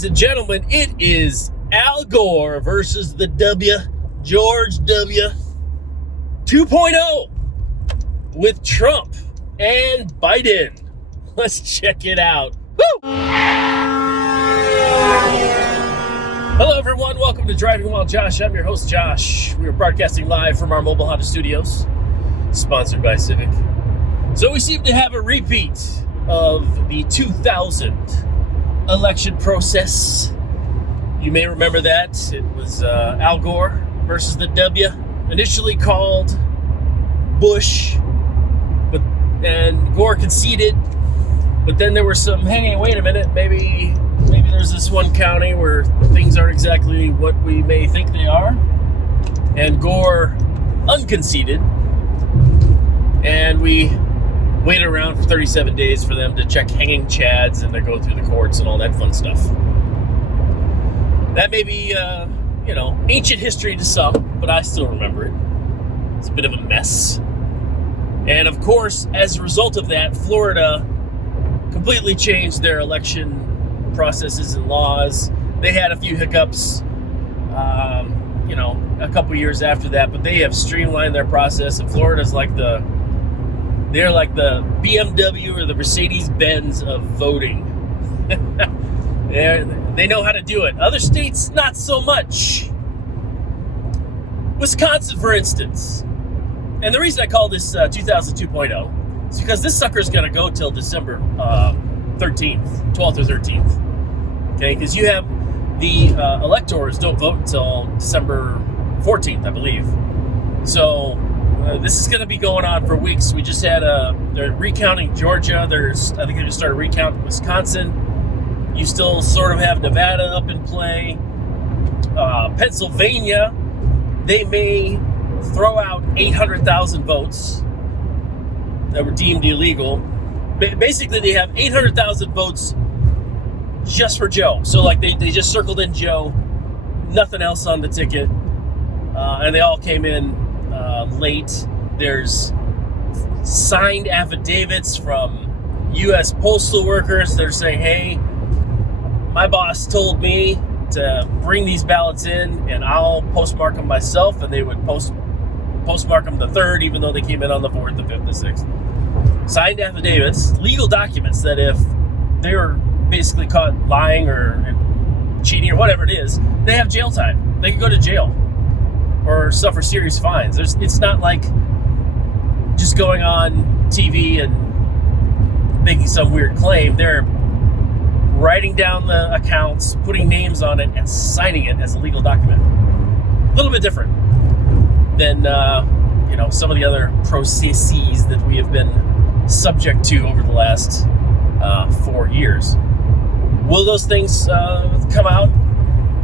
Ladies and gentlemen, it is Al Gore versus the George W. 2.0 with Trump and Biden. Let's check it out. Woo! Hello, everyone. Welcome to Driving While Josh. I'm your host, Josh. We are broadcasting live from our mobile Honda studios, sponsored by Civic. So we seem to have a repeat of the 2000 election process. You may remember that. It was Al Gore versus the W, initially called Bush, and Gore conceded. But then there were some, hey, wait a minute, maybe there's this one county where things aren't exactly what we may think they are. And Gore unconceded. And we waited around for 37 days for them to check hanging chads and to go through the courts and all that fun stuff. That may be, ancient history to some, but I still remember it. It's a bit of a mess. And of course, as a result of that, Florida completely changed their election processes and laws. They had a few hiccups, a couple years after that, but they have streamlined their process, and Florida's they're like the BMW or the Mercedes-Benz of voting. They know how to do it. Other states, not so much. Wisconsin, for instance. And the reason I call this 2002.0 is because this sucker is going to go till December 13th, 12th or 13th. Okay, because you have the electors don't vote until December 14th, I believe. So this is going to be going on for weeks. We just had they're recounting Georgia. I think they're going to start recounting Wisconsin. You still sort of have Nevada up in play. Pennsylvania, they may throw out 800,000 votes that were deemed illegal. Basically, they have 800,000 votes just for Joe. So, they just circled in Joe, nothing else on the ticket, and they all came in late. There's signed affidavits from U.S. postal workers. They're saying, hey, my boss told me to bring these ballots in and I'll postmark them myself, and they would postmark them the 3rd, even though they came in on the 4th, the 5th, the 6th. Signed affidavits, legal documents that if they were basically caught lying or cheating or whatever it is, they have jail time. They can go to jail or suffer serious fines. It's not like just going on TV and making some weird claim. They're writing down the accounts, putting names on it, and signing it as a legal document. A little bit different than some of the other processes that we have been subject to over the last 4 years. Will those things come out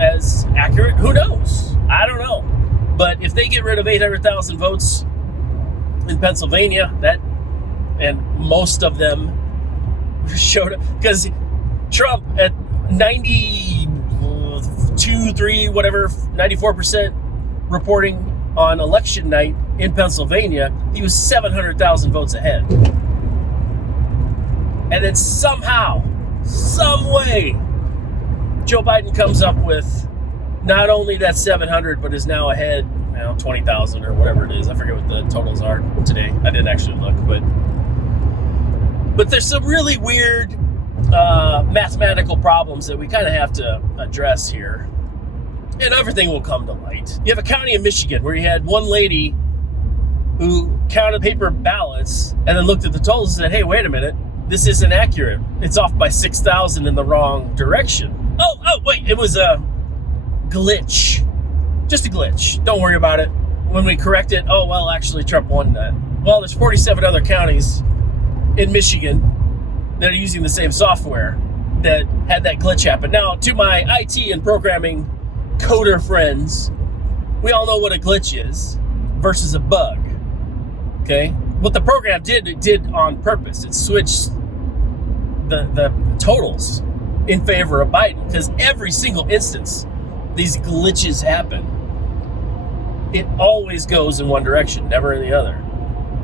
as accurate? Who knows? I don't know. But if they get rid of 800,000 votes in Pennsylvania, and most of them showed up, because Trump at 94% reporting on election night in Pennsylvania, he was 700,000 votes ahead. And then somehow, some way, Joe Biden comes up with not only that 700, but is now ahead, 20,000 or whatever it is. I forget what the totals are today. I didn't actually look, but there's some really weird mathematical problems that we kind of have to address here, and everything will come to light. You have a county in Michigan where you had one lady who counted paper ballots and then looked at the totals and said, hey, wait a minute, this isn't accurate. It's off by 6,000 in the wrong direction. Oh, wait, it was a glitch. Just a glitch. Don't worry about it. When we correct it, actually Trump won that. Well, there's 47 other counties in Michigan that are using the same software that had that glitch happen. Now, to my IT and programming coder friends, we all know what a glitch is versus a bug. Okay? What the program did, it did on purpose. It switched the totals in favor of Biden, because every single instance these glitches happen, it always goes in one direction, never in the other.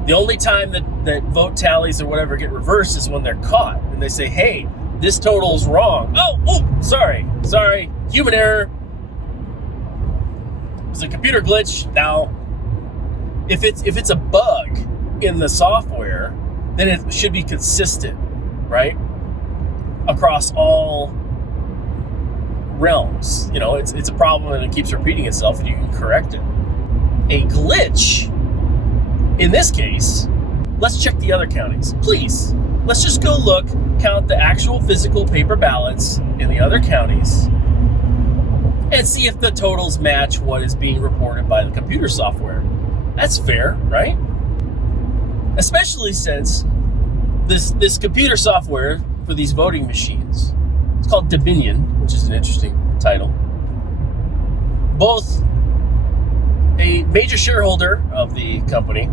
The only time that vote tallies or whatever get reversed is when they're caught and they say, hey, this total's wrong. Oh, sorry. Sorry, human error. It's a computer glitch. Now, if it's a bug in the software, then it should be consistent, right? Across all realms. You know, it's a problem and it keeps repeating itself, and you can correct it. A glitch, in this case, let's check the other counties. Please, let's just go look, count the actual physical paper ballots in the other counties, and see if the totals match what is being reported by the computer software. That's fair, right? Especially since this computer software for these voting machines, it's called Dominion, which is an interesting title. Both a major shareholder of the company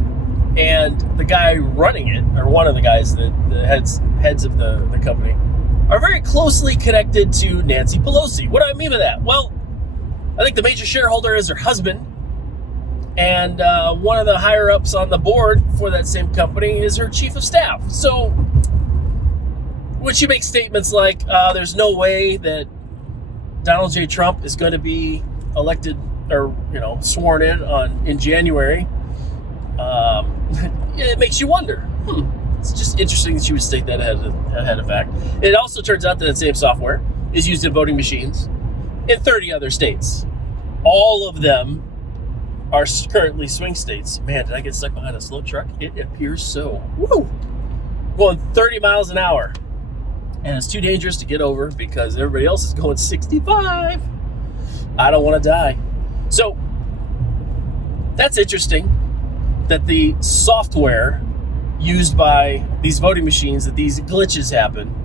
and the guy running it, or one of the guys, the heads of the company, are very closely connected to Nancy Pelosi. What do I mean by that? Well, I think the major shareholder is her husband, and one of the higher-ups on the board for that same company is her chief of staff. So when she makes statements like, there's no way that Donald J. Trump is going to be elected or, sworn in January, it makes you wonder. It's just interesting that she would state that ahead of fact. It also turns out that the same software is used in voting machines in 30 other states. All of them are currently swing states. Man, did I get stuck behind a slow truck? It appears so. Woo! Going 30 miles an hour. And it's too dangerous to get over because everybody else is going 65. I don't want to die. So, that's interesting that the software used by these voting machines, that these glitches happen,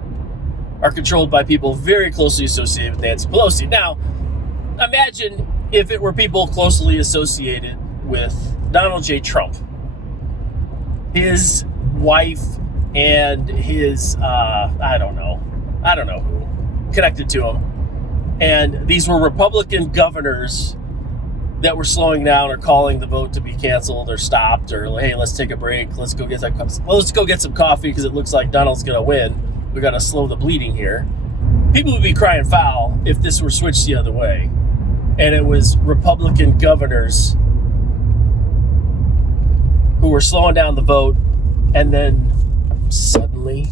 are controlled by people very closely associated with Nancy Pelosi. Now, imagine if it were people closely associated with Donald J. Trump, his wife, and his, I don't know who, connected to him. And these were Republican governors that were slowing down or calling the vote to be canceled or stopped, or, hey, let's take a break. Let's go get some coffee because it looks like Donald's going to win. We got to slow the bleeding here. People would be crying foul if this were switched the other way, and it was Republican governors who were slowing down the vote, and then suddenly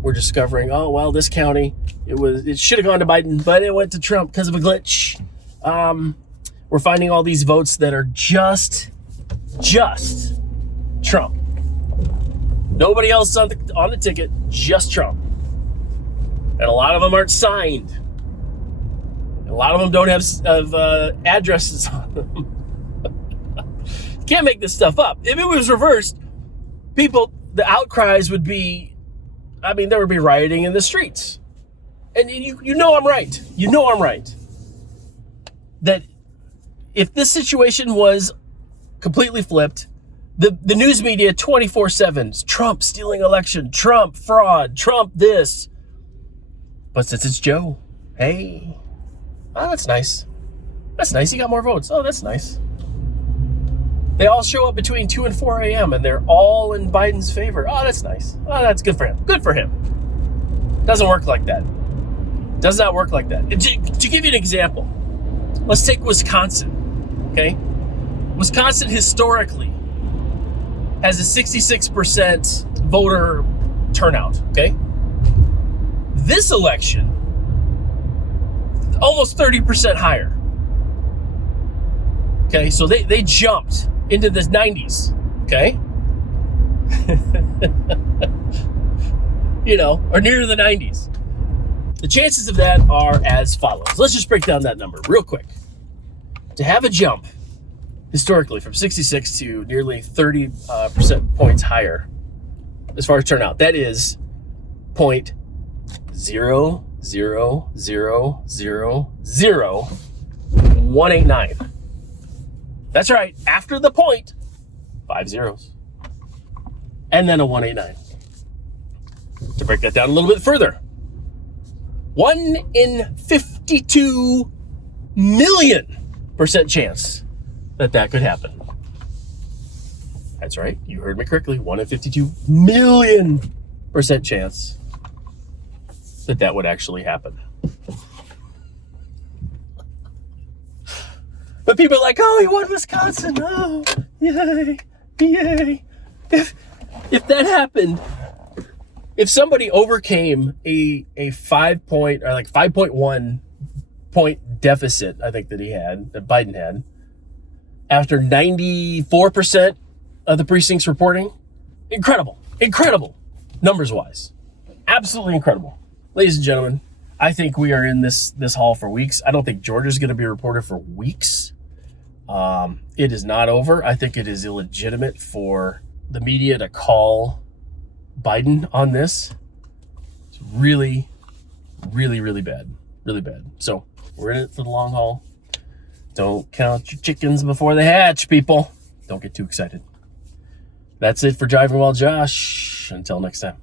we're discovering, oh, well, this county, it should have gone to Biden, but it went to Trump because of a glitch. We're finding all these votes that are just Trump. Nobody else on the ticket, just Trump. And a lot of them aren't signed. And a lot of them don't have addresses on them. You can't make this stuff up. If it was reversed, the outcries would be, there would be rioting in the streets. And you know I'm right. You know I'm right. That if this situation was completely flipped, the news media 24/7, Trump stealing election, Trump fraud, Trump this. But since it's Joe, hey, that's nice. That's nice. He got more votes. Oh, that's nice. They all show up between 2 and 4 a.m. and they're all in Biden's favor. Oh, that's nice. Oh, that's good for him. Good for him. Doesn't work like that. Does not work like that. To give you an example, let's take Wisconsin. Okay? Wisconsin historically has a 66% voter turnout. Okay? This election, almost 30% higher. Okay, so they jumped into the 90s. Okay? Or near the 90s. The chances of that are as follows. Let's just break down that number real quick. To have a jump, historically, from 66 to nearly 30% points higher as far as turnout, that is 0.0000189. That's right. After the point, 5 zeros. And then a 189. To break that down a little bit further, 1 in 52 million % chance that could happen. That's right. You heard me correctly. 1 in 52 million % chance that would actually happen. But people are like, oh, he won Wisconsin. Oh, yay, yay. If that happened, if somebody overcame a 5-point or like 5.1 point deficit, I think that Biden had, after 94% of the precincts reporting, incredible, numbers-wise. Absolutely incredible. Ladies and gentlemen, I think we are in this hall for weeks. I don't think Georgia's going to be reported for weeks. It is not over. I think it is illegitimate for the media to call Biden on this. It's really, really, really bad. Really bad. So we're in it for the long haul. Don't count your chickens before they hatch, people. Don't get too excited. That's it for Driving While Josh. Until next time.